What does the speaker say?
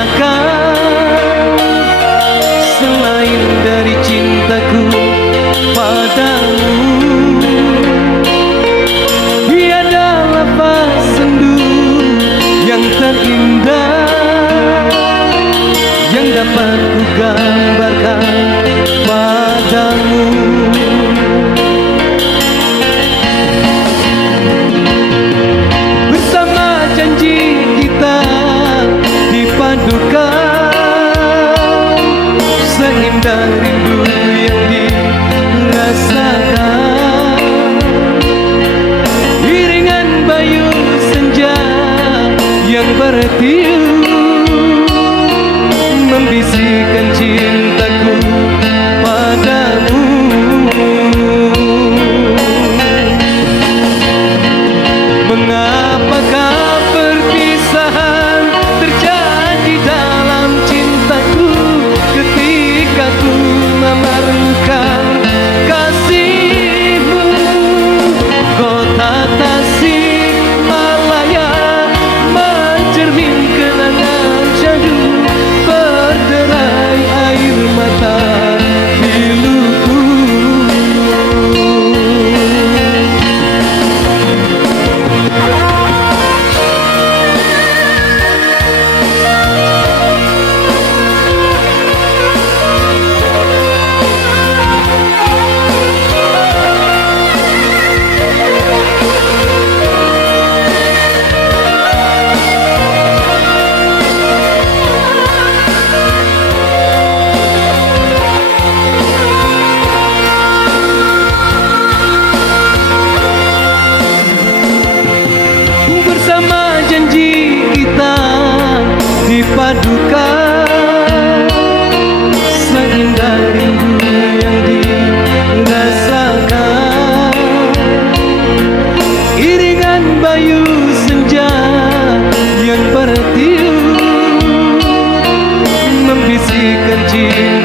rasakan selain dari cintaku padamu. Tiada lafaz sendu yang terindah yang dapat ku gambarkan padamu. Bersama janji kita dipadukan seindah rindu yang dirasakan. Iringan bayu senja yang bertiup membisikkan cintaku padamu. Mengapakah perpisahan terjadi dalam cintaku ketika ku memerlukan kasihmu? Kota Tasikmalaya mencermin kenangan syahdu berderai air mata piluku. Bersama janji kita dipadukan seindah rindu yang dirasakan. Iringan bayu senja yang bertiup membisikkan cinta